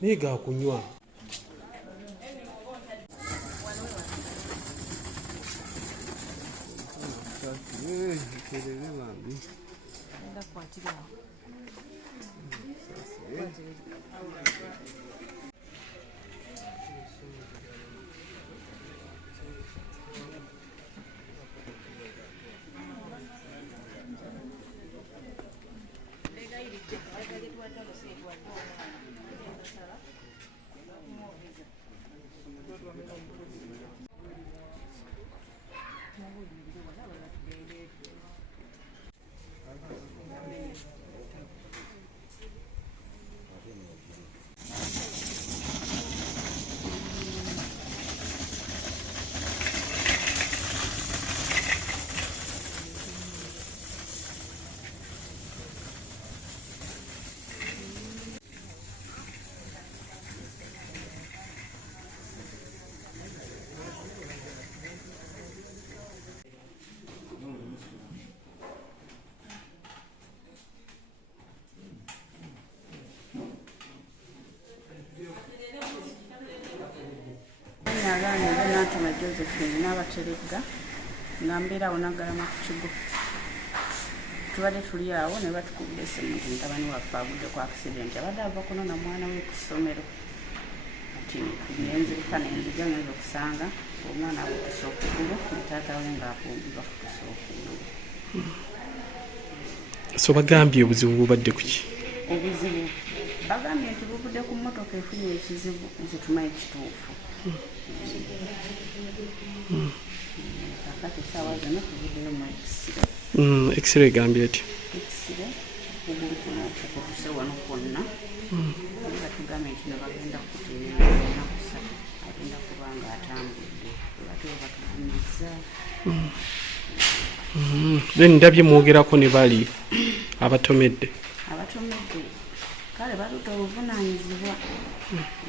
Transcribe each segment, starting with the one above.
Niga kunywa. n'abateredda nga mbeerawo Naggalama ku kigo. Tubadde tuli awo ne batukubira essimu nti mutabani waffe agudde ku accident, abadde ava kunona mwana we ku ssomero. Kati nenzirika nenzija ngenda okusanga omwana awukkuse okugulu ne taata we ng'akumbibwa kukkuse okugulu. So bagambye obuzibu bubadde ku ki? Obuzibu bagambye nti buvudde ku mmotoka efunye ekizibu ekitumayi kituufu. Kakati essaawa zino tuvuddeyo mu X-ray. X-ray egambye eti? X-ray okugulu kuno okukutuse wano kwonna. Nga tugambye nti ne bagenda kukuteerera ennaku 3 agenda kuba ng'atambudde. Bate batugumizza. Then ndabye mwogerako ne bali abatomedde. Abatomedde kale baluta obuvunaanyizibwa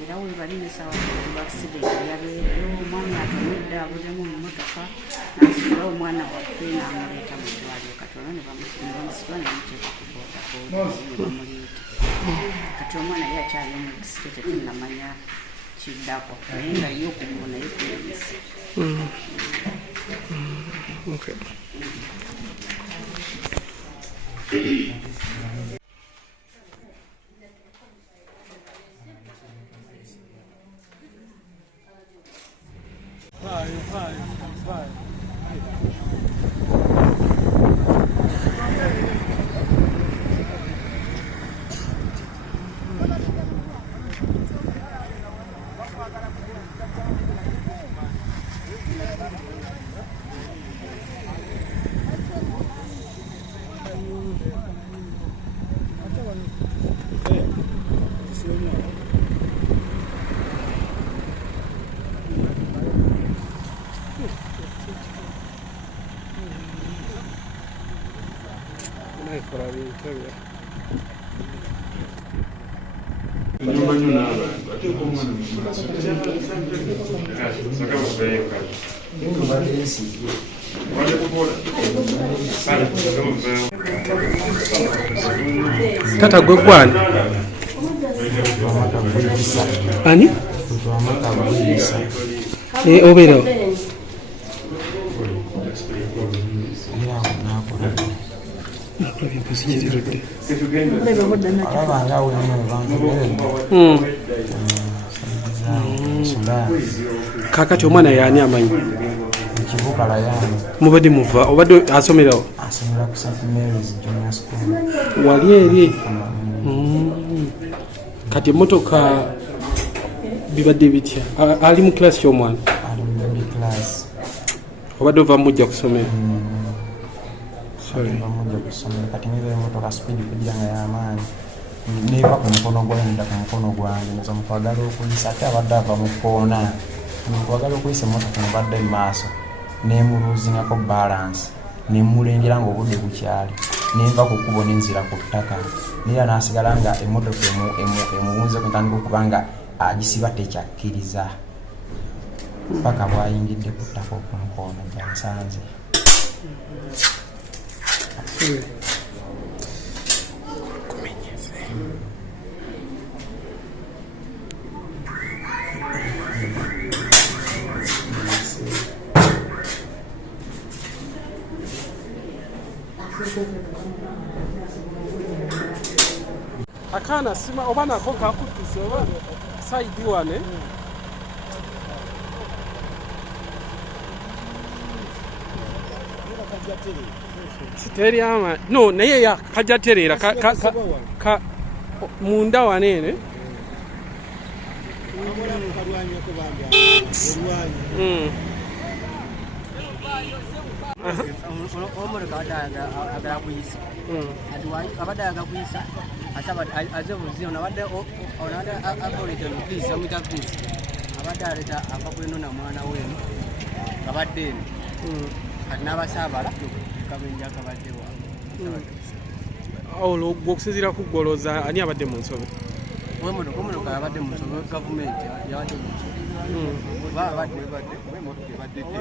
era we bali n'essaawa ku accident yabeereddewo omwami atomedde abulemu mu mmotoka n'asitula omwana waffe n'amuleeta mu ddwaliro kati olwo ne bamusitula ne bamuteeka ku boodabooda ne bamuleeta. Kati omwana ye akyali mu X-ray tetunnamanya kiddako naye nga ye okugulu naye kulemese. Okay. Tata gwe gwani? Ani? Obeerawo? Kakati omwana yaani amanyi? Mubadde muva obadde asomerawo? Asomera ku St. Mary's Junior School. Wali eri? Kati emmotoka bibadde bitya? Ali mu kilasi ky'omwana? Ali mu kilasi. Obadde ova mujja ku ssomero? Sorry. Mujja ku ssomero kati nyiza emmotoka sipiidi kugira nga y'amaanyi. Neeva ku mukono gwange ku mukono gwange nza mukwagala okuyisa ate abadde ava mu kkoona. nkwagala okuyisa emmotoka mbadde mu maaso nemuluuzingako balance nemulengera ng'obudde bukyali nenva ku kkubo nenzira ku ttaka naye naasigala nga emmotoka emuwunzeko ntandika okuba nga agisiba tekyakkiriza paka bwayingidde ku ttaka okumukoona gyansanze. Akana sima oba nako kakutise oba saidi wane siteriama no naye ya kajaterera ka munda wanene okusinziira ku ggoloza ani abadde mu nsobe abadde mu nsobe gavumenti yabadde mu nsobe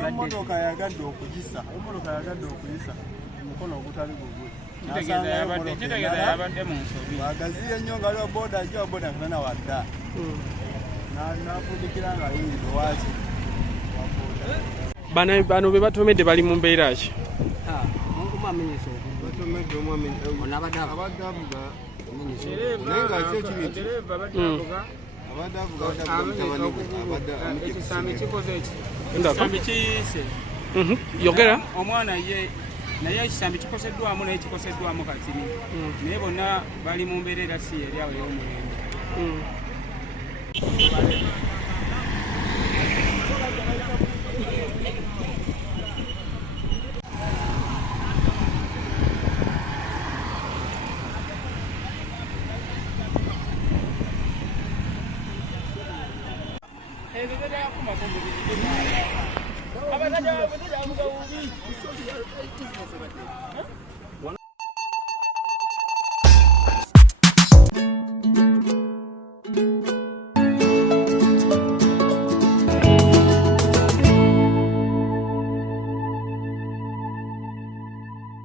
emmotoka yagadde okuyisa omukono ogutali gugwe yabadde mu nsobe agaziye nnyo nga liwa boda ajja boda nfana wadda nafundikira nga yingiza waki bano be batomedde bali mu mbeera ki yogera omwana ye naye ekisambi kikoseddwamu naye kikoseddwamu katini naye bonna bali mu mbeera era si eri awo ey'omulembe.